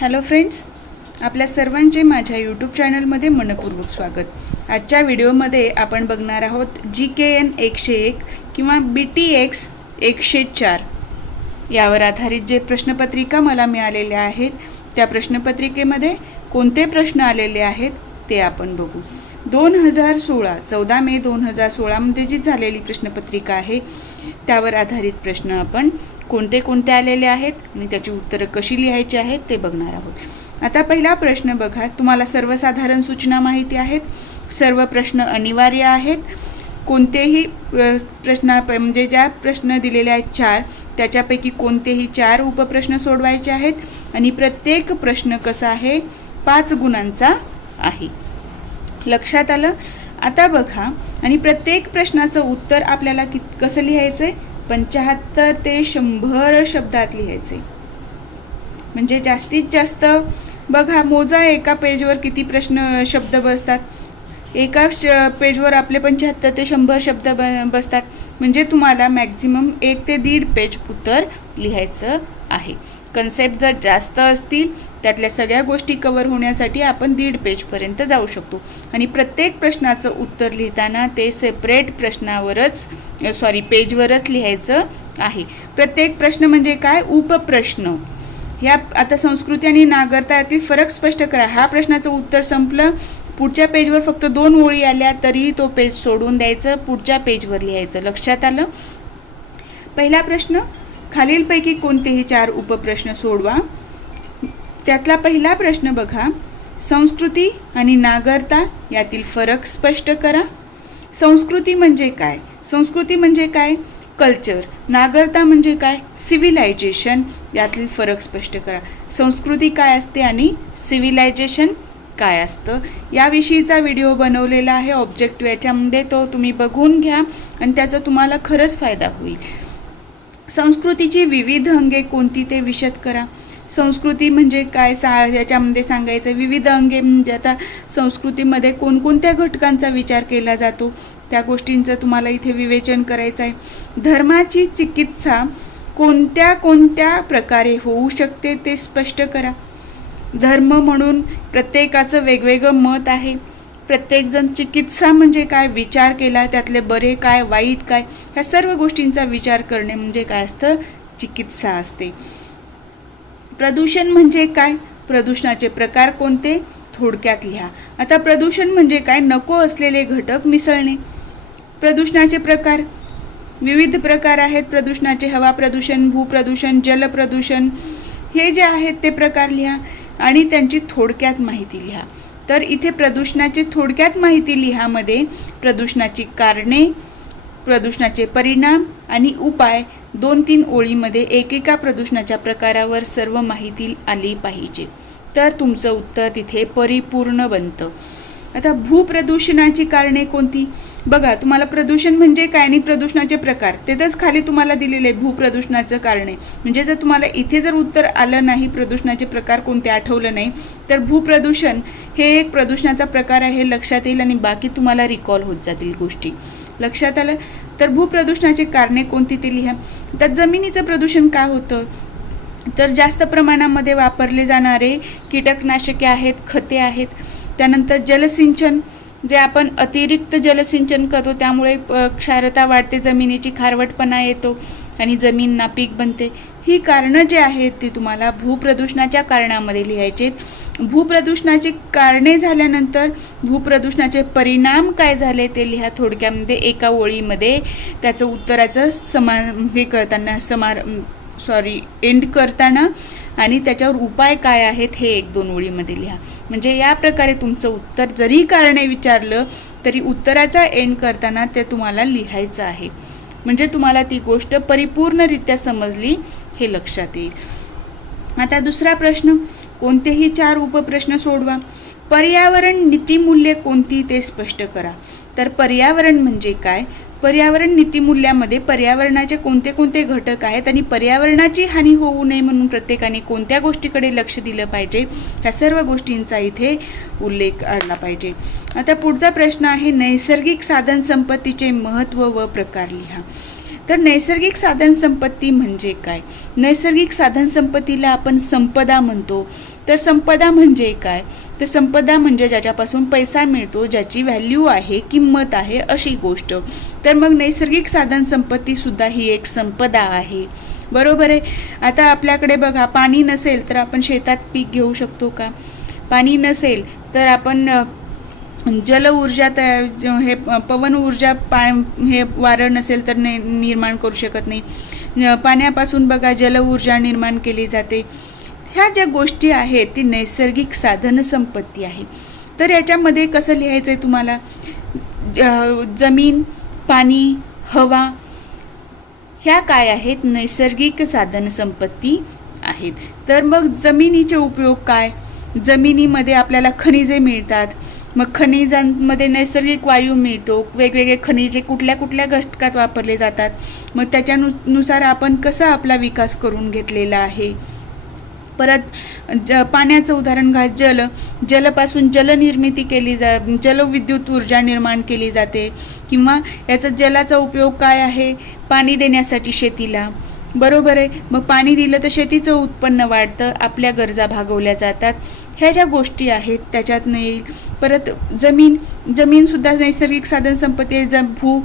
Hello friends, आपल्या सर्वांचे माझ्या यूट्यूब चॅनलमध्ये मनपूर्वक स्वागत। आजच्या व्हिडिओमध्ये आपण बघणार आहोत GKN 101 किंवा BTX 104 यावर आधारित जे प्रश्नपत्रिका मला मिळालेल्या आहेत त्या प्रश्नपत्रिकेमध्ये कोणते प्रश्न आलेले आहेत ते आपण बघू। 14 मे 2016 मध्ये जी झालेली प्रश्नपत्रिका आहे त्यावर आधारित प्रश्न आपण कोणते कोणते आलेले आहेत आणि त्याची उत्तरे कशी लिहायची आहेत ते बघणार आहोत। आता पहिला प्रश्न बघा, तुम्हाला सर्वसाधारण सूचना माहिती आहेत, सर्व प्रश्न अनिवार्य आहेत। कोणतेही प्रश्न म्हणजे ज्या प्रश्न दिलेले आहेत 4 त्याच्यापैकी कोणतेही 4 उपप्रश्न सोडवायचे आहेत आणि प्रत्येक प्रश्न कसा आहे 5 गुणांचा आहे। लक्षात आलं? आता बघा, आणि प्रत्येक प्रश्नाचं उत्तर आपल्याला कसं लिहायचंय 75 ते 100 शब्दात लिहायचे। म्हणजे जास्तीत जास्त बघा, मोजा एका पेजवर किती प्रश्न शब्द बसतात। एका पेजवर आपले 75 ते 100 शब्द बसतात, म्हणजे तुम्हाला मॅक्झिमम 1 ते 1.5 पेज उत्तर लिहायचं आहे। कन्सेप्ट जर जास्त असतील त्यातल्या सगळ्या गोष्टी कव्हर होण्यासाठी आपण 1.5 पेज पर्यंत जाऊ शकतो आणि प्रत्येक प्रश्नाचं उत्तर लिहिताना ते सेपरेट पेजवरच लिहायचं आहे। प्रत्येक प्रश्न म्हणजे काय, उपप्रश्न। ह्या आता संस्कृती आणि नागरिकता यातील फरक स्पष्ट करा। हा प्रश्नाचं उत्तर संपलं, पुढच्या पेजवर फक्त 2 ओळी आल्या तरी तो पेज सोडून द्यायचं, पुढच्या पेजवर लिहायचं। लक्षात आलं? पहिला प्रश्न, खालीलपैकी कोणतेही 4 उपप्रश्न सोडवा। त्यातला पहिला प्रश्न बघा, संस्कृती आणि नागरिकता यातील फरक स्पष्ट करा। संस्कृती म्हणजे काय? संस्कृती म्हणजे काय? कल्चर। नागरिकता म्हणजे काय? सिव्हिलायझेशन। यातील फरक स्पष्ट करा। संस्कृती काय असते आणि सिव्हिलायझेशन काय असतं याविषयीचा व्हिडिओ बनवलेला आहे ऑब्जेक्टिव्ह याच्यामध्ये, तो तुम्ही बघून घ्या आणि त्याचा तुम्हाला खरंच फायदा होईल। संस्कृतीची विविध अंगे कोणती ते विशद करा। संस्कृती म्हणजे काय याच्यामध्ये सांगायचं। विविध अंगे म्हणजे आता संस्कृतीमध्ये कोणकोणत्या घटकांचा विचार केला जातो त्या गोष्टींचं तुम्हाला इथे विवेचन करायचं आहे। धर्माची चिकित्सा कोणत्या कोणत्या प्रकारे होऊ शकते ते स्पष्ट करा। धर्म म्हणून प्रत्येकाचं वेगवेगळं मत आहे। प्रत्येकजण चिकित्सा म्हणजे काय विचार केला, त्यातले बरे काय वाईट काय ह्या सर्व गोष्टींचा विचार करणे म्हणजे काय असतं, चिकित्सा असते। प्रदूषण म्हणजे काय? प्रदूषणाचे प्रकार कोणते थोडक्यात लिहा। आता प्रदूषण म्हणजे काय, नको असलेले घटक मिसळणे। प्रदूषणाचे प्रकार विविध प्रकार आहेत प्रदूषणाचे, हवा प्रदूषण, भूप्रदूषण, जल प्रदूषण, हे जे आहेत ते प्रकार लिहा आणि त्यांची थोडक्यात माहिती लिहा। तर इथे प्रदूषणाची थोडक्यात माहिती लिहा मध्ये प्रदूषणाची कारणे, प्रदूषणाचे परिणाम आणि उपाय 2-3 ओळीमध्ये एकेका प्रदूषणाच्या प्रकारावर सर्व माहिती आली पाहिजे, तर तुमचं उत्तर तिथे परिपूर्ण बनतं। आता भूप्रदूषणाची कारणे कोणती बघा, तुम्हाला प्रदूषण म्हणजे काय आणि प्रदूषणाचे प्रकार तेच खाली तुम्हाला दिलेले भूप्रदूषणाचं कारणे। म्हणजे जर तुम्हाला इथे जर उत्तर आलं नाही, प्रदूषणाचे प्रकार कोणते आठवलं नाही, तर भूप्रदूषण हे एक प्रदूषणाचा प्रकार आहे हे लक्षात येईल आणि बाकी तुम्हाला रिकॉल होत जातील गोष्टी। लक्षात आलं? तर भूप्रदूषणाची कारणे कोणती ते लिहा। तर जमिनीचं प्रदूषण काय होतं, तर जास्त प्रमाणामध्ये वापरले जाणारे कीटकनाशके आहेत, खते आहेत। त्यानंतर जलसिंचन, जे आपण अतिरिक्त जलसिंचन करतो त्यामुळे क्षारता वाढते, जमिनीची खारवटपणा येतो आणि जमीन नापीक बनते। ही कारणं जे आहेत ती तुम्हाला भूप्रदूषणाच्या कारणामध्ये लिहायचे। भूप्रदूषणाची कारणे झाल्यानंतर भूप्रदूषणाचे परिणाम काय झाले ते लिहा थोडक्यामध्ये एका ओळीमध्ये। त्याचं उत्तराचं एंड करताना आणि त्याच्यावर उपाय काय आहेत हे 1-2 ओळीमध्ये लिहा। म्हणजे या प्रकारे तुमचं उत्तर जरी कारणे विचारलं तरी उत्तराचा एंड करताना ते तुम्हाला लिहायचं आहे, म्हणजे तुम्हाला ती गोष्ट परिपूर्णरित्या समजली हे लक्षात येईल। आता दुसरा प्रश्न, कोणतेही 4 उपप्रश्न सोडवा। पर्यावरण नीतिमूल्ये कोणती ते स्पष्ट करा। तर पर्यावरण म्हणजे काय, पर्यावरण नीतिमूल्यामध्ये पर्यावरणाचे कोणते कोणते घटक आहेत आणि पर्यावरणाची हानी होऊ नये म्हणून प्रत्येकाने कोणत्या गोष्टीकडे लक्ष दिलं पाहिजे ह्या सर्व गोष्टींचा इथे उल्लेख आला पाहिजे। आता पुढचा प्रश्न आहे, नैसर्गिक साधन संपत्तीचे महत्त्व व प्रकार लिहा। तर नैसर्गिक साधन संपत्ती म्हणजे काय? नैसर्गिक साधन संपत्तीला आपण संपदा म्हणतो. तर संपदा म्हणजे काय? तर संपदा म्हणजे ज्याच्यापासून पैसा मिळतो, ज्याची व्हॅल्यू आहे, किंमत आहे, अशी गोष्ट. तर मग नैसर्गिक साधन संपत्ती सुद्धा ही एक संपदा आहे. बरोबर आहे. आता आपल्याकडे बघा, पाणी नसेल तर आपण शेतात पीक घेऊ शकतो का? पाणी नसेल तर आपण जल ऊर्जा हे पवन ऊर्जा हे वारं नसेल तर निर्माण करू शकत नाही. पाण्यापासून बघा जल ऊर्जा निर्माण केली जाते. ह्या ज्या गोष्टी आहेत ती नैसर्गिक साधन संपत्ती आहे. तर याच्यामध्ये कसं लिहायचं आहे तुम्हाला? जमीन, पाणी, हवा ह्या काय आहेत? नैसर्गिक साधन संपत्ती आहेत. तर मग जमिनीचे उपयोग काय? जमिनीमध्ये आपल्याला खनिजे मिळतात. मग खनिजांमध्ये नैसर्गिक वायू मिळतो. वेगवेगळे खनिजे कुठल्या कुठल्या घटकात वापरले जातात, मग त्याच्यानुसार आपण कसा आपला विकास करून घेतलेला आहे. परत पाण्याचं उदाहरण घ्या. जलपासून जलनिर्मिती केली जलविद्युत ऊर्जा निर्माण केली जाते. किंवा याचा जलाचा उपयोग काय आहे? पाणी देण्यासाठी शेतीला. बरोबर आहे. मग पाणी दिलं तर शेतीचं उत्पन्न वाढतं, आपल्या गरजा भागवल्या जातात. ह्या ज्या गोष्टी आहेत त्याच्यात नाही. परत जमीन सुद्धा नैसर्गिक साधन संपत्ती आहे. भू,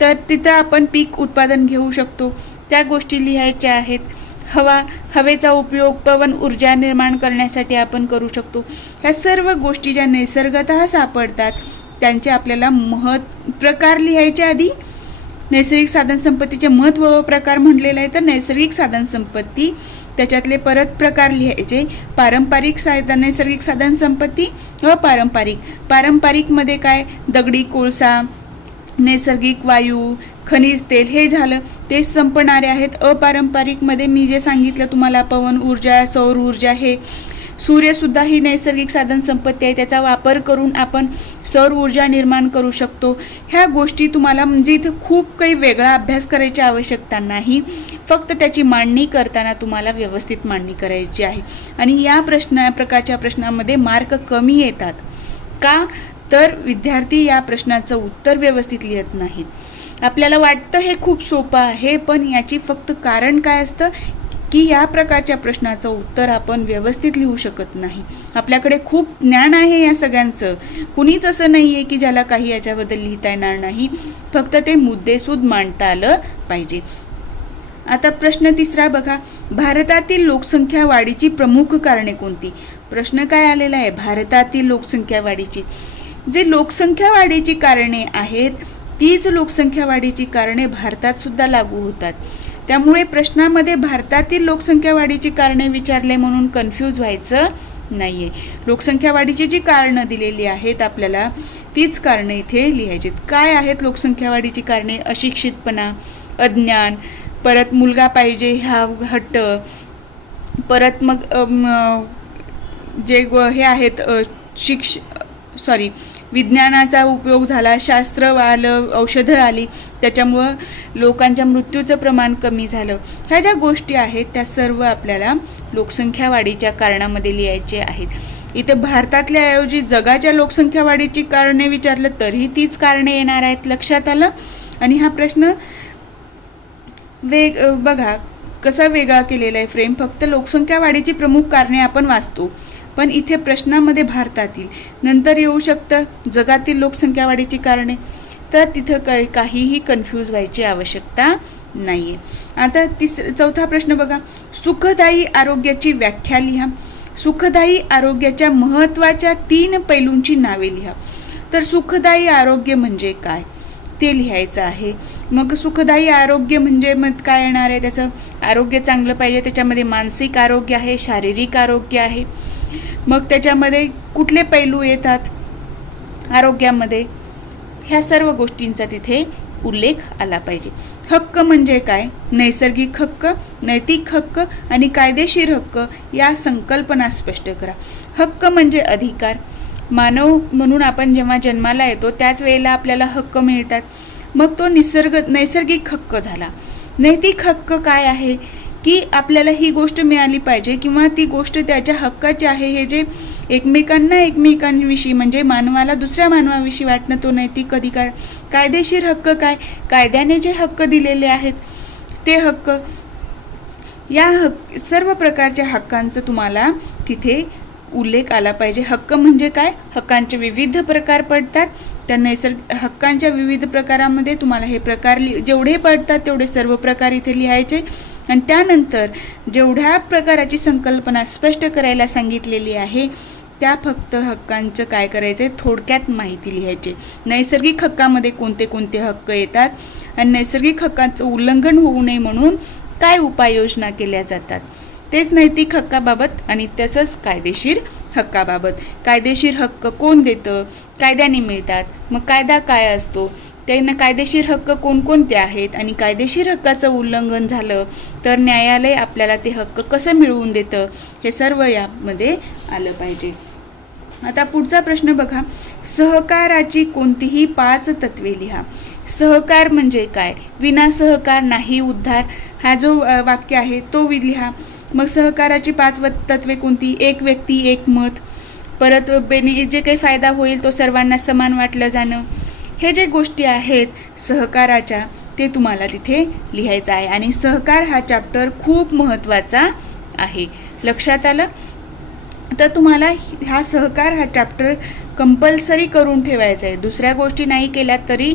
तर तिथं आपण पीक उत्पादन घेऊ शकतो, त्या गोष्टी लिहायच्या आहेत. हवेचा उपयोग पवन ऊर्जा निर्माण करण्यासाठी आपण करू शकतो. ह्या सर्व गोष्टी ज्या नैसर्गतः सापडतात त्यांचे आपल्याला प्रकार लिहायचे. आधी नैसर्गिक साधन संपत्तीचे महत्व व प्रकार म्हटलेलं आहे. तर नैसर्गिक साधन संपत्ती त्याच्यातले परत प्रकार लिहायचे. नैसर्गिक साधन संपत्ती, पारंपरिक मध्ये काय? दगडी कोळसा, नैसर्गिक वायू, खनिज तेल हे झालं, ते संपणारे आहेत. अपारंपरिक मध्ये मी जे सांगितलं तुम्हाला, पवन ऊर्जा, सौर ऊर्जा, हे सूर्य सुद्धा ही नैसर्गिक साधन संपत्ती आहे. त्याचा वापर करून आपण सौर ऊर्जा निर्माण करू शकतो. ह्या गोष्टी तुम्हाला म्हणजे इथं खूप काही वेगळा अभ्यास करायची आवश्यकता नाही. फक्त त्याची मांडणी करताना तुम्हाला व्यवस्थित मांडणी करायची आहे. आणि या प्रकारच्या प्रश्नामध्ये मार्क कमी येतात. का? तर विद्यार्थी या प्रश्नाचं उत्तर व्यवस्थित लिहत नाहीत. आपल्याला वाटतं हे खूप सोपं आहे, पण याची फक्त कारण काय असतं की या प्रकारच्या प्रश्नाचं उत्तर आपण व्यवस्थित लिहू शकत नाही. आपल्याकडे खूप ज्ञान आहे या सगळ्यांचं, कुणीच असं नाही आहे की ज्याला काही याच्याबद्दल लिहिता येणार नाही. फक्त ते मुद्देसूद मांडता आलं पाहिजे. आता प्रश्न तिसरा बघा. भारतातील लोकसंख्या वाढीची प्रमुख कारणे कोणती? प्रश्न काय आलेला आहे? भारतातील लोकसंख्या वाढीची. जे लोकसंख्या वाढीची कारणे आहेत तीच लोकसंख्या वाढीची कारणे भारतात सुद्धा लागू होतात. त्यामुळे प्रश्नामध्ये भारतातील लोकसंख्या वाढीची कारणे विचारले म्हणून कन्फ्यूज व्हायचं नाहीये. लोकसंख्या वाढीची जी कारणं दिलेली आहेत आपल्याला तीच कारणं इथे लिहायची. काय आहेत लोकसंख्या वाढीची कारणे? अशिक्षितपणा, अज्ञान, परत मुलगा पाहिजे हा हट्ट, परत मग जे हे आहेत विज्ञानाचा उपयोग झाला, शास्त्र आलं, औषधं आली, त्याच्यामुळं लोकांच्या मृत्यूचं प्रमाण कमी झालं. ह्या ज्या गोष्टी आहेत त्या सर्व आपल्याला लोकसंख्या वाढीच्या कारणामध्ये लिहायचे आहेत. इथं भारतातल्या ऐवजी जगाच्या लोकसंख्या वाढीची कारणे विचारलं तरी तीच कारणे येणार आहेत. लक्षात आलं? आणि हा प्रश्न बघा कसा वेगळा केलेला आहे फ्रेम. फक्त लोकसंख्या वाढीची प्रमुख कारणे आपण वाचतो, पण इथे प्रश्नामध्ये भारतातील, नंतर येऊ शकतं जगातील लोकसंख्या वाढीची कारणे. तर तिथं काहीही कन्फ्यूज व्हायची आवश्यकता नाहीये. आता चौथा प्रश्न बघा. सुखदायी आरोग्याची व्याख्या लिहा. सुखदायी आरोग्याच्या महत्त्वाच्या 3 पैलूंची नावे लिहा. तर सुखदायी आरोग्य म्हणजे काय ते लिहायचं आहे. मग सुखदायी आरोग्य म्हणजे मग काय येणार आहे? त्याचं आरोग्य चांगलं पाहिजे. त्याच्यामध्ये मानसिक आरोग्य आहे, शारीरिक आरोग्य आहे. मग त्याच्यामध्ये कुठले पैलू येतात आरोग्यामध्ये? ह्या सर्व गोष्टींचा तिथे उल्लेख आला पाहिजे. हक्क म्हणजे काय? नैसर्गिक हक्क, नैतिक हक्क आणि कायदेशीर हक्क या संकल्पना स्पष्ट करा. हक्क म्हणजे अधिकार. मानव म्हणून आपण जेव्हा जन्माला येतो त्याच वेळेला आपल्याला हक्क मिळतात. मग तो नैसर्गिक हक्क झाला. नैतिक हक्क काय आहे की आपल्याला ही गोष्ट मिळाली पाहिजे किंवा ती गोष्ट त्याच्या हक्काची आहे. हे जे एकमेकांविषयी म्हणजे मानवाला दुसऱ्या मानवाविषयी वाटणं तो नैतिक अधिकार, कायदेशीर हक्क काय, कायद्याने जे हक्क दिलेले आहेत ते हक्क, या सर्व प्रकारच्या हक्कांचं तुम्हाला तिथे उल्लेख आला पाहिजे. हक्क म्हणजे काय, हक्कांचे विविध प्रकार पडतात. त्या हक्कांच्या विविध प्रकारामध्ये तुम्हाला हे प्रकार जेवढे पडतात तेवढे सर्व प्रकार इथे लिहायचे आणि त्यानंतर जेवढ्या प्रकाराची संकल्पना स्पष्ट करायला सांगितलेली आहे त्या फक्त हक्कांचं काय करायचं, थोडक्यात माहिती लिहायची. नैसर्गिक हक्कामध्ये कोणते कोणते हक्क येतात आणि नैसर्गिक हक्कांचं उल्लंघन होऊ नये म्हणून काय उपाययोजना केल्या जातात, तेच नैतिक हक्काबाबत आणि तसंच कायदेशीर हक्काबाबत. कायदेशीर हक्क कोण देतं, कायद्याने मिळतात. मग कायदा काय असतो, त्यांना कायदेशीर हक्क कोणकोणते आहेत आणि कायदेशीर हक्काचं उल्लंघन झालं तर न्यायालय आपल्याला ते हक्क कसं मिळवून देतं, हे सर्व यामध्ये आलं पाहिजे. आता पुढचा प्रश्न बघा, सहकाराची कोणतीही 5 तत्वे लिहा. सहकार म्हणजे काय, विना सहकार नाही उद्धार, हा जो वाक्य आहे तो लिहा. मग सहकाराची 5 तत्वे कोणती, एक व्यक्ती एक मत, परत जे काही फायदा होईल तो सर्वांना समान वाटलं जाणं, हे जे गोष्टी आहेत सहकाराच्या ते तुम्हाला तिथे लिहायचं आहे. आणि सहकार हा चॅप्टर खूप महत्त्वाचा आहे. लक्षात आलं. तर तुम्हाला हा सहकार हा चॅप्टर कंपल्सरी करून ठेवायचा आहे. दुसऱ्या गोष्टी नाही केल्या तरी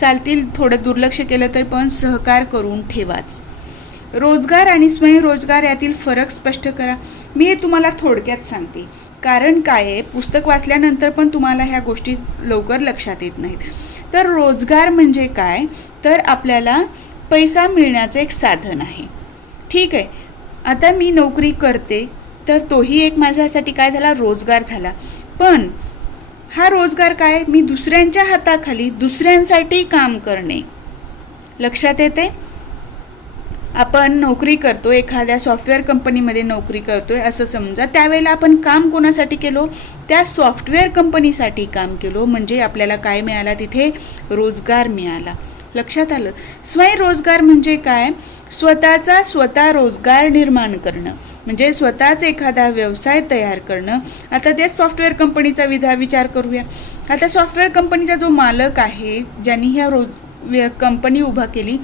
चालतील, थोडं दुर्लक्ष केलं तर पण सहकार करून ठेवाच. रोजगार आणि स्वयंरोजगार यातील फरक स्पष्ट करा. मी हे तुम्हाला थोडक्यात सांगते, कारण काय आहे, पुस्तक वाचल्यानंतर पण तुम्हाला ह्या गोष्टी लवकर लक्षात येत नाहीत. तर रोजगार म्हणजे काय, तर आपल्याला पैसा मिळण्याचं एक साधन आहे. ठीक आहे, आता मी नोकरी करते तर तोही एक माझ्यासाठी काय झाला, रोजगार झाला. पण हा रोजगार काय, मी दुसऱ्यांच्या हाताखाली दुसऱ्यांसाठी काम करणे. लक्षात येते. आपण नोकरी करतो, एखाद्या सॉफ्टवेअर कंपनीमध्ये नोकरी करतोय असं समजा, त्यावेळेला आपण काम कोणासाठी केलो, त्या सॉफ्टवेअर कंपनीसाठी काम केलो, म्हणजे आपल्याला काय मिळाला, तिथे रोजगार मिळाला. लक्षात आलं. स्वयंरोजगार म्हणजे काय, स्वतः रोजगार निर्माण करणं, म्हणजे स्वतःच एखादा व्यवसाय तयार करणं. आता तेच सॉफ्टवेअर कंपनीचा विचार करूया. आता सॉफ्टवेअर कंपनीचा जो मालक आहे, ज्यांनी ह्या कंपनी उभा केली,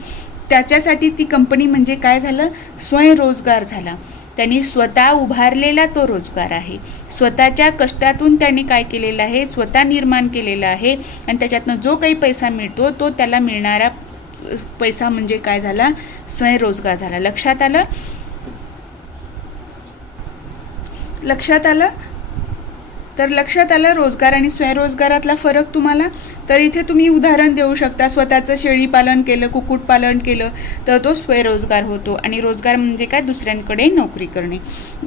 त्याच्यासाठी ती कंपनी म्हणजे काय झालं, स्वयंरोजगार झाला. त्यांनी स्वतः उभारलेला तो रोजगार आहे. स्वतःच्या कष्टातून त्यांनी काय केलेलं आहे, स्वतः निर्माण केलेला आहे आणि त्याच्यातनं जो काही पैसा मिळतो तो त्याला मिळणारा पैसा म्हणजे काय झाला, स्वयंरोजगार झाला. लक्षात आलं. लक्षात आलं. तर लक्षात आलं रोजगार आणि स्वयंरोजगारातला फरक तुम्हाला. तर इथे तुम्ही उदाहरण देऊ शकता, स्वतःचं शेळी पालन केलं, कुक्कुटपालन केलं तर तो स्वयंरोजगार होतो. आणि रोजगार म्हणजे काय, दुसऱ्यांकडे नोकरी करणे.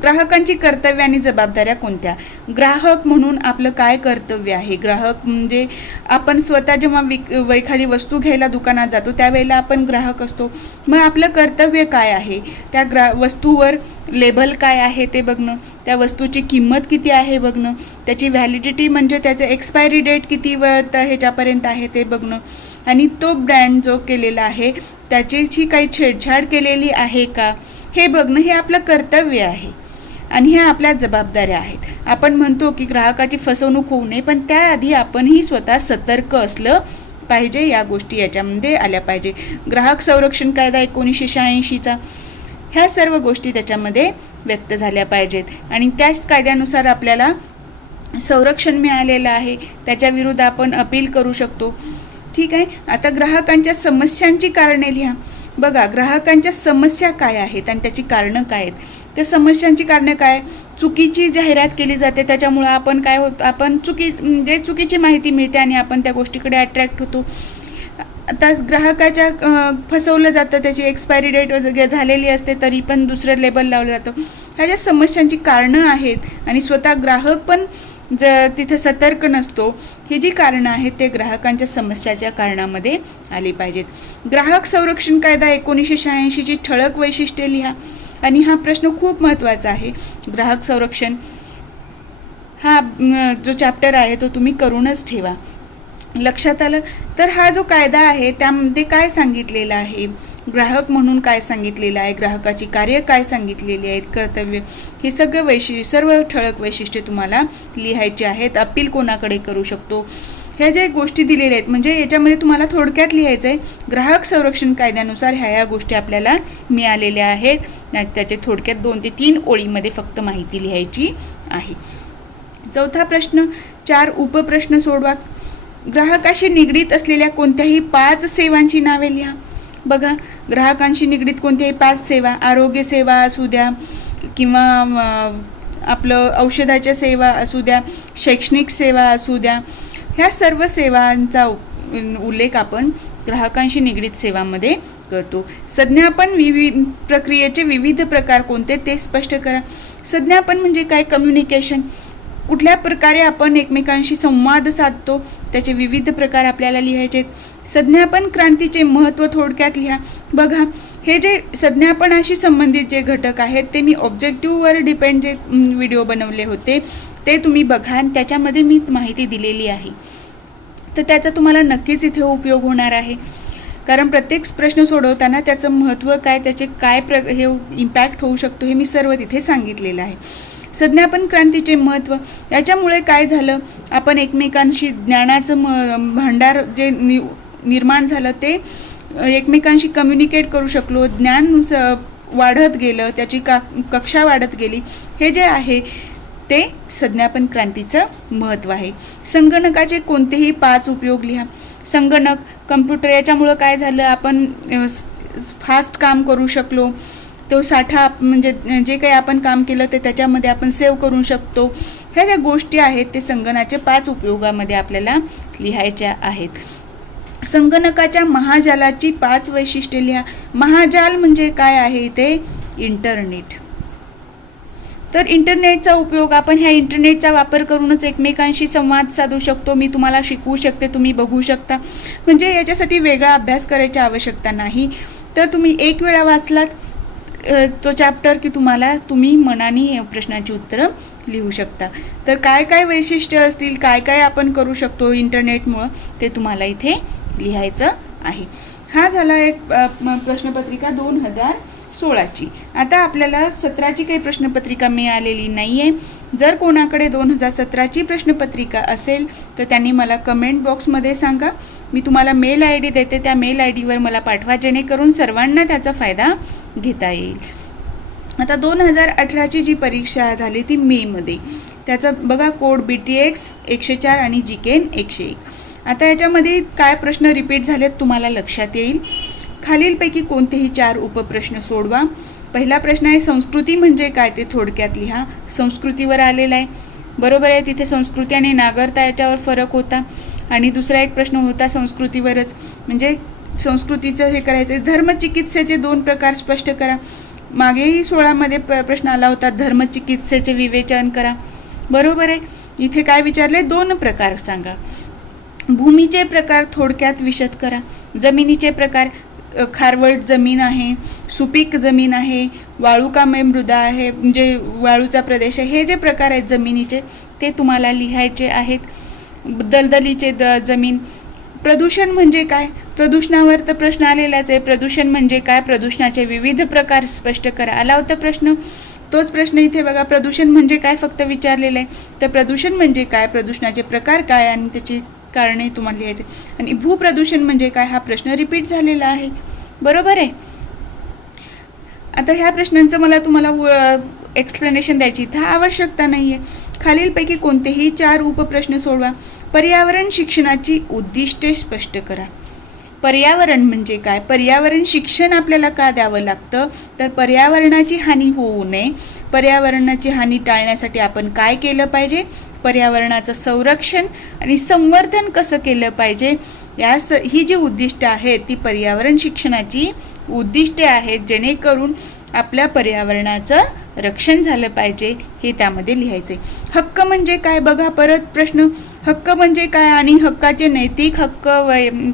ग्राहकांची कर्तव्य आणि जबाबदाऱ्या कोणत्या. ग्राहक म्हणून आपलं काय कर्तव्य आहे. ग्राहक म्हणजे आपण स्वतः जेव्हा एखादी वस्तू घ्यायला दुकानात जातो त्यावेळेला आपण ग्राहक असतो. मग आपलं कर्तव्य काय आहे, त्या वस्तूवर लेबल काय आहे ते बघणं, त्या वस्तूची किंमत किती आहे बघणं, त्याची व्हॅलिडिटी म्हणजे त्याचं एक्सपायरी डेट किती ह्याच्यापर्यंत आहे ते बघणं, आणि तो ब्रँड जो केलेला आहे त्याची काही छेडछाड केलेली आहे का हे बघणं, हे आपलं कर्तव्य आहे आणि ह्या आपल्या जबाबदाऱ्या आहेत. आपण म्हणतो की ग्राहकाची फसवणूक होऊ नये, पण त्याआधी आपणही स्वतः सतर्क असलं पाहिजे. या गोष्टी याच्यामध्ये आल्या पाहिजे. ग्राहक संरक्षण कायदा 1986चा, ह्या सर्व गोष्टी त्याच्यामध्ये व्यक्त झाल्या पाहिजेत आणि त्याच कायद्यानुसार आपल्याला संरक्षण मिळालेलं आहे, त्याच्या विरुद्ध आपण अपील करू शकतो. ठीक आहे. आता ग्राहकांच्या समस्यांची कारणे लिहा. बघा, ग्राहकांच्या समस्या काय आहेत आणि त्याची कारणं काय आहेत. त्या समस्यांची कारणं काय, चुकीची जाहिरात केली जाते त्याच्यामुळं आपण काय होतं, आपण चुकीची माहिती मिळते आणि आपण त्या गोष्टीकडे अट्रॅक्ट होतो. आता ग्राहकाच्या फसवलं जातं, त्याची एक्सपायरी डेट वगैरे झालेली असते तरी पण दुसरं लेबल लावलं जातं. ह्या ज्या समस्यांची कारणं आहेत आणि स्वतः ग्राहक पण जर तिथे सतर्क नसतो, ही जी कारणं आहेत ते ग्राहकांच्या समस्याच्या कारणामध्ये आली पाहिजेत. ग्राहक संरक्षण कायदा 1986ची ठळक वैशिष्ट्ये लिहा. आणि हा प्रश्न खूप महत्त्वाचा आहे. ग्राहक संरक्षण हा जो चॅप्टर आहे तो तुम्ही करूनच ठेवा. लक्षात आलं. तर हा जो कायदा आहे त्यामध्ये काय सांगितलेलं आहे, ग्राहक म्हणून काय सांगितलेलं आहे, ग्राहकाची कार्य काय सांगितलेली आहेत, कर्तव्य, हे सगळं सर्व ठळक वैशिष्ट्ये तुम्हाला लिहायची आहेत. अपील कोणाकडे करू शकतो, ह्या ज्या गोष्टी दिलेल्या आहेत, म्हणजे याच्यामध्ये तुम्हाला थोडक्यात लिहायचं आहे. ग्राहक संरक्षण कायद्यानुसार ह्या गोष्टी आपल्याला मिळालेल्या आहेत. त्याचे थोडक्यात 2 ते 3 ओळीमध्ये फक्त माहिती लिहायची आहे. चौथा प्रश्न, 4 उपप्रश्न सोडवा. ग्राहकाशी निगडीत असलेल्या कोणत्याही 5 सेवांची नावे लिहा. बघा, ग्राहकांशी निगडीत कोणत्याही 5 सेवा, आरोग्य सेवा असू द्या किंवा आपलं औषधाच्या सेवा असू द्या, शैक्षणिक सेवा असू द्या, ह्या सर्व सेवांचा उल्लेख आपण ग्राहकांशी निगडीत सेवांमध्ये करतो. संज्ञापन प्रक्रियेचे विविध प्रकार कोणते ते स्पष्ट करा. संज्ञापन म्हणजे काय? कम्युनिकेशन. कुठल्या प्रकारे आपण एकमेकांशी संवाद साधतो त्याचे विविध प्रकार आपल्याला लिहायचे. संज्ञापन क्रांतीचे महत्त्व थोडक्यात लिहा. बघा, हे जे संज्ञापनाशी संबंधित जे घटक आहेत ते मी ऑब्जेक्टिव्हवर डिपेंड जे व्हिडिओ बनवले होते ते तुम्ही बघा आणि त्याच्यामध्ये मी माहिती दिलेली आहे. तर त्याचा तुम्हाला नक्कीच इथे उपयोग होणार आहे, कारण प्रत्येक प्रश्न सोडवताना त्याचं महत्त्व काय, त्याचे काय हे इम्पॅक्ट होऊ शकतो हे मी सर्व तिथे सांगितलेलं आहे. संज्ञापन क्रांतीचे महत्त्व, याच्यामुळे काय झालं, आपण एकमेकांशी ज्ञानाचं भांडार जे निर्माण झालं ते एकमेकांशी कम्युनिकेट करू शकलो, ज्ञान वाढत गेलं, त्याची कक्षा वाढत गेली. हे जे आहे ते संज्ञापन क्रांतीचं महत्त्व आहे. संगणकाचे कोणतेही 5 उपयोग लिहा. संगणक, कम्प्युटर, याच्यामुळं काय झालं, आपण फास्ट काम करू शकलो. तो साठा म्हणजे जे काही आपण काम केलं ते त्याच्यामध्ये आपण सेव्ह करू शकतो. ह्या ज्या गोष्टी आहेत ते संगणकाचे 5 उपयोगामध्ये आपल्याला लिहायच्या आहेत. संगणकाच्या महाजालाची 5 वैशिष्ट्ये लिहा. महाजाल म्हणजे काय आहे ते इंटरनेट. तर इंटरनेटचा उपयोग, आपण ह्या इंटरनेटचा वापर करूनच एकमेकांशी संवाद साधू शकतो. मी तुम्हाला शिकवू शकते, तुम्ही बघू शकता. म्हणजे याच्यासाठी वेगळा अभ्यास करायची आवश्यकता नाही. तर तुम्ही एक वेळा वाचलात तो चॅप्टर की तुम्ही मनाने प्रश्नाची उत्तरं लिहू शकता. तर काय काय वैशिष्ट्य असतील, काय काय आपण करू शकतो इंटरनेटमुळं, ते तुम्हाला इथे लिहायचं आहे. हा झाला एक प्रश्नपत्रिका 2016ची. आता आपल्याला 17ची काही प्रश्नपत्रिका मिळालेली नाही आहे. जर कोणाकडे 2017ची प्रश्नपत्रिका असेल तर त्यांनी मला कमेंट बॉक्समध्ये सांगा. मी तुम्हाला मेल ID देते, त्या मेल IDवर मला पाठवा, जेणेकरून सर्वांना त्याचा फायदा घेता येईल. आता 2018ची जी परीक्षा झाली ती मेमध्ये, त्याचा बघा कोड BTX 104 आणि GK 101. आता याच्यामध्ये काय प्रश्न रिपीट झालेत तुम्हाला लक्षात येईल. खालीलपैकी कोणतेही 4 उपप्रश्न सोडवा. पहिला प्रश्न आहे संस्कृती म्हणजे काय ते थोडक्यात लिहा. संस्कृतीवर आलेला आहे, बरोबर आहे. तिथे संस्कृती आणि नागरिकता याच्यावर फरक होता. आणि दुसरा एक प्रश्न होता संस्कृतीवरच, म्हणजे संस्कृतीचं हे करायचं. धर्मचिकित्सेचे 2 प्रकार स्पष्ट करा. मागेही 16मध्ये प्रश्न आला होता, धर्मचिकित्सेचे विवेचन करा, बरोबर आहे. इथे काय विचारले, 2 प्रकार सांगा. भूमीचे प्रकार थोडक्यात विशद करा. जमिनीचे प्रकार, खारवट जमीन आहे, सुपीक जमीन आहे, वाळुकामय मृदा आहे, म्हणजे वाळूचा प्रदेश आहे, हे जे प्रकार आहेत जमिनीचे ते तुम्हाला लिहायचे आहेत. दलदलीचे जमीन. प्रदूषण म्हणजे काय, प्रदूषणावर तर प्रश्न आलेलाच आहे. प्रदूषण म्हणजे काय, प्रदूषणाचे विविध प्रकार स्पष्ट करा, आला होता प्रश्न. तोच प्रश्न इथे बघा, प्रदूषण म्हणजे काय फक्त विचारलेलं आहे. तर प्रदूषण म्हणजे काय, प्रदूषणाचे प्रकार काय आणि त्याची कारणे तुम्हाला लिहायचे. आणि भूप्रदूषण म्हणजे काय, हा प्रश्न रिपीट झालेला आहे, बरोबर आहे. आता ह्या प्रश्नांचं मला तुम्हाला एक्सप्लेनेशन द्यायची इथं आवश्यकता नाही आहे. खालीलपैकी कोणतेही 4 उपप्रश्न सोडवा. पर्यावरण शिक्षणाची उद्दिष्टे स्पष्ट करा. पर्यावरण म्हणजे काय, पर्यावरण शिक्षण आपल्याला का द्यावं लागतं, तर पर्यावरणाची हानी होऊ नये, पर्यावरणाची हानी टाळण्यासाठी आपण काय केलं पाहिजे, पर्यावरणाचं संरक्षण आणि संवर्धन कसं केलं पाहिजे, ही जी उद्दिष्ट आहेत ती पर्यावरण शिक्षणाची उद्दिष्टे आहेत, जेणेकरून आपल्या पर्यावरणाचं रक्षण झालं पाहिजे हे त्यामध्ये लिहायचे. हक्क म्हणजे काय, बघा परत प्रश्न, हक्क म्हणजे काय आणि हक्काचे नैतिक हक्क,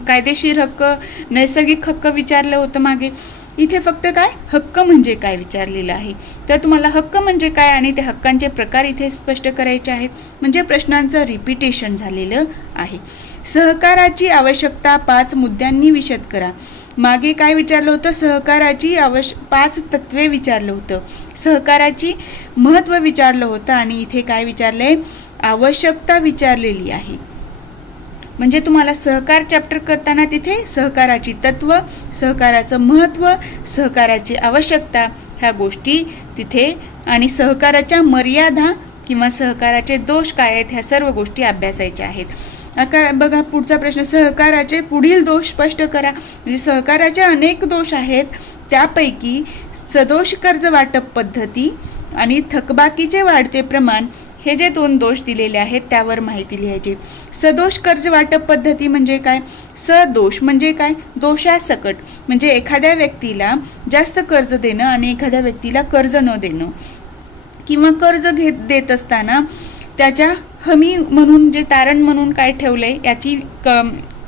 कायदेशीर हक्क, नैसर्गिक हक्क विचारलं होतं मागे. इथे फक्त काय, हक्क म्हणजे काय विचारलेलं आहे. तर तुम्हाला हक्क म्हणजे काय आणि ते हक्कांचे प्रकार इथे स्पष्ट करायचे आहेत, म्हणजे प्रश्नांचं रिपिटेशन झालेलं आहे. सहकाराची आवश्यकता 5 मुद्द्यांनी विशद करा. मागे काय विचारलं होतं, सहकाराची 5 तत्वे विचारलं होतं, सहकाराची महत्त्व विचारलं होतं आणि इथे काय विचारलंय, आवश्यकता विचारलेली आहे. म्हणजे तुम्हाला सहकार चॅप्टर करताना तिथे सहकाराची तत्व, सहकाराचं महत्त्व, सहकाराची आवश्यकता ह्या गोष्टी तिथे आणि सहकाराच्या मर्यादा किंवा सहकाराचे दोष काय आहेत ह्या सर्व गोष्टी अभ्यासायच्या आहेत. आता बघा पुढचा प्रश्न, सहकाराचे पुढील दोष स्पष्ट करा. म्हणजे सहकाराचे अनेक दोष आहेत, त्यापैकी सदोष कर्ज वाटप पद्धती आणि थकबाकीचे वाढते प्रमाण हे जे 2 दोष दिलेले आहेत त्यावर माहिती लिहायची. सदोष कर्ज वाटप पद्धती म्हणजे काय, सदोष म्हणजे काय, दोषासकट म्हणजे एखाद्या व्यक्तीला जास्त कर्ज देणं आणि एखाद्या व्यक्तीला कर्ज न देणं किंवा कर्ज देत असताना त्याच्या हमी म्हणून जे तारण म्हणून काय ठेवलंय याची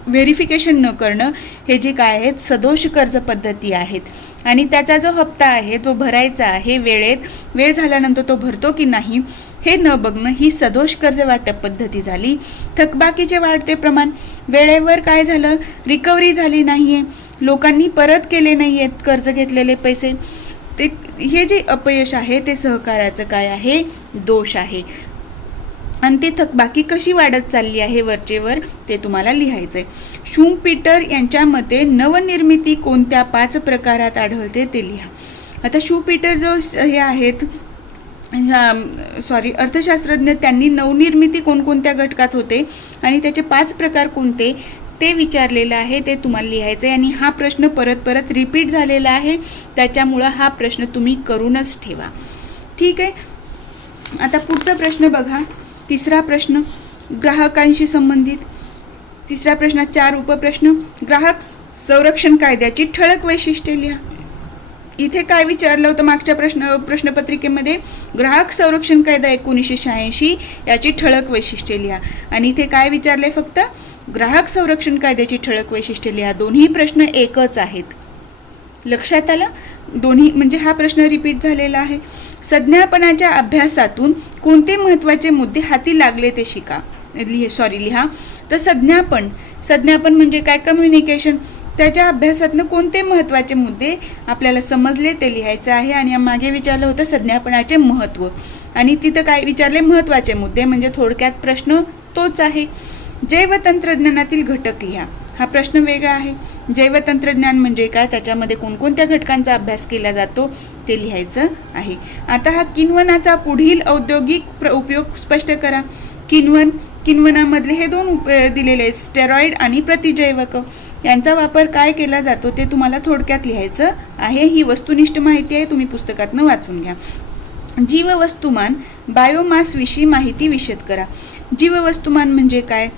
व्हेरिफिकेशन न करणं, हे जे काय आहेत सदोष कर्ज पद्धती आहेत. आणि त्याचा जो हप्ता आहे जो भरायचा आहे वेळ झाल्यानंतर तो भरतो की नाही हे न बघणं ही सदोष कर्ज वाटप पद्धती झाली. थकबाकीचे वाढते प्रमाण, वेळेवर काय झालं, रिकव्हरी झाली नाहीये, लोकांनी परत केले नाहीयेत कर्ज घेतलेले पैसे, ते हे जे अपयश आहे ते सहकाराचं काय आहे, दोष आहे. आणि ते थकबाकी कशी वाढत चालली आहे वरचेवर ते तुम्हाला लिहायचंय. शूम्पीटर यांच्या मते नवनिर्मिती कोणत्या 5 प्रकारात आढळते ते लिहा. आता शूम्पीटर जो हे आहेत अर्थशास्त्रज्ञ, त्यांनी नवनिर्मिती कोणकोणत्या घटकात होते आणि त्याचे 5 प्रकार कोणते ते विचारलेलं आहे, ते तुम्हाला लिहायचं आहे. आणि हा प्रश्न परत रिपीट झालेला आहे, त्याच्यामुळं हा प्रश्न तुम्ही करूनच ठेवा. ठीक आहे. आता पुढचा प्रश्न बघा, तिसरा प्रश्न ग्राहकांशी संबंधित. तिसऱ्या प्रश्नात 4 उपप्रश्न. ग्राहक संरक्षण कायद्याची ठळक वैशिष्ट्ये लिहा. इथे काय विचारलं होतं मागच्या प्रश्नपत्रिकेमध्ये, ग्राहक संरक्षण कायदा 1986 याची ठळक वैशिष्ट्ये लिहा. आणि इथे काय विचारले, फक्त ग्राहक संरक्षण कायद्याची ठळक वैशिष्ट्ये लिहा. दोन्ही प्रश्न एकच आहेत, लक्षात आलं. दोन्ही म्हणजे हा प्रश्न रिपीट झालेला आहे. संज्ञापनाच्या अभ्यासातून कोणते महत्त्वाचे मुद्दे हाती लागले ते लिहा. तर संज्ञापन म्हणजे काय, कम्युनिकेशन, त्याच्या अभ्यासातनं कोणते महत्त्वाचे मुद्दे आपल्याला समजले ते लिहायचं आहे. आणि मागे विचारलं होतं संज्ञापनाचे महत्त्व आणि तिथं काय विचारले, महत्त्वाचे मुद्दे, म्हणजे थोडक्यात प्रश्न तोच आहे. जैवतंत्रज्ञानातील घटक लिहा. हा प्रश्न वेगळा आहे. जैवतंत्रज्ञान म्हणजे काय, त्याच्यामध्ये कोणकोणत्या घटकांचा अभ्यास केला जातो ते लिहायचं आहे. आता हा किण्वनाचा पुढील औद्योगिक उपयोग स्पष्ट करा. किण्वनामधले हे 2 दिलेले आहेत, स्टेरॉइड आणि प्रतिजैवक, यांचा वापर काय केला जातो ते तुम्हाला थोडक्यात लिहायचं आहे. ही वस्तुनिष्ठ माहिती आहे, तुम्ही पुस्तकातनं वाचून घ्या. जीववस्तुमान बायोमास विषयी माहिती विशद करा. जीववस्तुमान म्हणजे काय,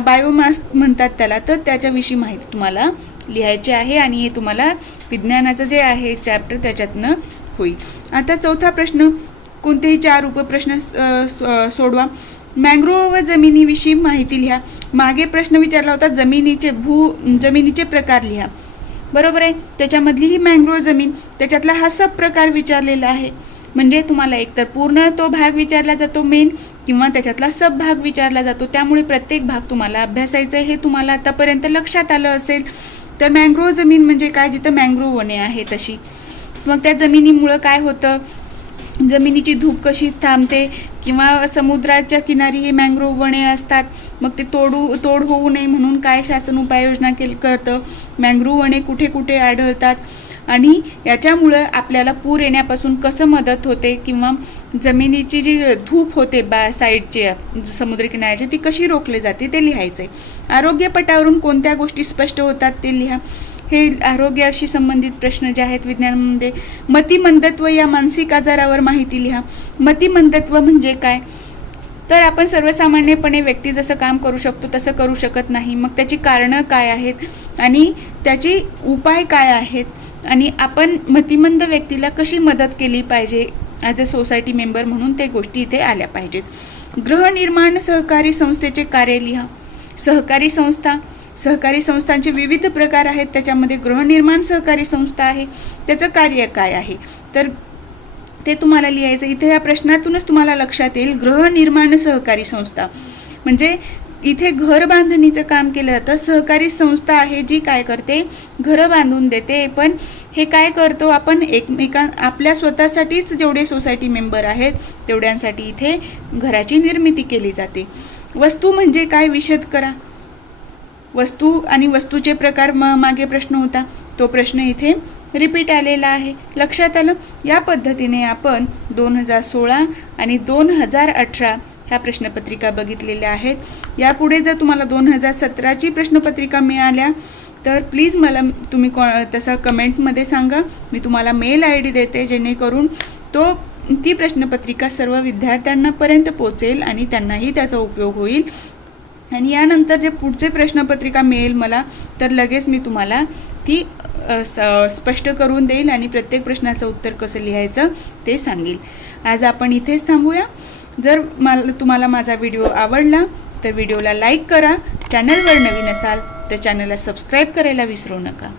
बायोमास म्हणतात त्याला, तर त्याच्याविषयी माहिती तुम्हाला लिहायची आहे. आणि हे तुम्हाला विज्ञानाचं जे आहे चॅप्टर त्याच्यातनं होईल. आता चौथा प्रश्न, कोणतेही 4 उपप्रश्न सोडवा. मॅंग्रोव्ह व जमिनीविषयी माहिती लिहा. मागे प्रश्न विचारला होता जमिनीचे प्रकार लिहा, बरोबर आहे. त्याच्यामधली ही मॅंग्रोव्ह जमीन, त्याच्यातला हा सब प्रकार विचारलेला आहे. म्हणजे तुम्हाला एकतर पूर्ण तो भाग विचारला जातो मेन, किंवा त्याच्यातला सब भाग विचारला जातो. त्यामुळे प्रत्येक भाग तुम्हाला अभ्यासायचं आहे, हे तुम्हाला आतापर्यंत लक्षात आलं असेल. तर मॅंग्रोव्ह जमीन म्हणजे काय, जिथं मॅंग्रोव्ह वने आहे तशी. मग त्या जमिनीमुळं काय होतं, जमिनीची धूप कशी थांबते, किंवा समुद्राच्या किनारी हे मॅंग्रोव्ह वने असतात, मग ते तोड होऊ नये म्हणून काय शासन उपाययोजना करतं, मॅंग्रोव्ह वने कुठे कुठे आढळतात आणि याच्यामुळं आपल्याला पूर येण्यापासून कसं मदत होते, किंवा जमिनीची जी धूप होते साईडची समुद्रकिनाऱ्याची ती कशी रोखली जाते ते लिहायचं आहे. आरोग्यपटावरून कोणत्या गोष्टी स्पष्ट होतात ते लिहा. हे आरोग्याशी संबंधित प्रश्न जे आहेत विज्ञानामध्ये. मतिमंदत्व या मानसिक आजारावर माहिती लिहा. मतिमंदत्व म्हणजे काय, तर आपण सर्वसामान्यपणे व्यक्ती जसं काम करू शकतो तसं करू शकत नाही. मग त्याची कारणं काय आहेत आणि त्याची उपाय काय आहेत, आणि आपण मतिमंद व्यक्तीला कशी मदत केली पाहिजे ॲज अ सोसायटी मेंबर म्हणून ते गोष्टी इथे आल्या पाहिजेत. गृहनिर्माण सहकारी संस्थेचे कार्य लिहा. सहकारी संस्थांचे विविध प्रकार आहेत, त्याच्यामध्ये गृहनिर्माण सहकारी संस्था आहे, त्याचं कार्य काय आहे तर ते तुम्हाला लिहायचं. इथे या प्रश्नातूनच तुम्हाला लक्षात येईल गृहनिर्माण सहकारी संस्था म्हणजे इथे घर बांधणीचं काम केलं जातं. सहकारी संस्था आहे जी काय करते, घरं बांधून देते. पण हे काय करतो आपण, आपल्या स्वतःसाठीच जेवढे सोसायटी मेंबर आहेत तेवढ्यांसाठी इथे घराची निर्मिती केली जाते. वस्तू म्हणजे काय विशद करा. वस्तू आणि वस्तूचे प्रकार मागे प्रश्न होता, तो प्रश्न इथे रिपीट आलेला आहे. लक्षात आलं. या पद्धतीने आपण 2016 आणि 2018 ह्या प्रश्नपत्रिका बघितलेल्या आहेत. यापुढे जर तुम्हाला 2017ची प्रश्नपत्रिका मिळाल्या तर प्लीज मला तुम्ही तसं कमेंटमध्ये सांगा. मी तुम्हाला मेल ID देते, जेणेकरून ती प्रश्नपत्रिका सर्व विद्यार्थ्यांपर्यंत पोहोचेल आणि त्यांनाही त्याचा उपयोग होईल. आणि यानंतर जे पुढचे प्रश्नपत्रिका मिळेल मला, तर लगेच मी तुम्हाला ती स्पष्ट करून देईल आणि प्रत्येक प्रश्नाचं उत्तर कसं लिहायचं ते सांगेल. आज आपण इथेच थांबूया. जर तुम्हाला माझा व्हिडिओ आवडला तर व्हिडिओला लाईक करा. चॅनलवर नवीन असाल तर चॅनलला सबस्क्राईब करायला विसरू नका.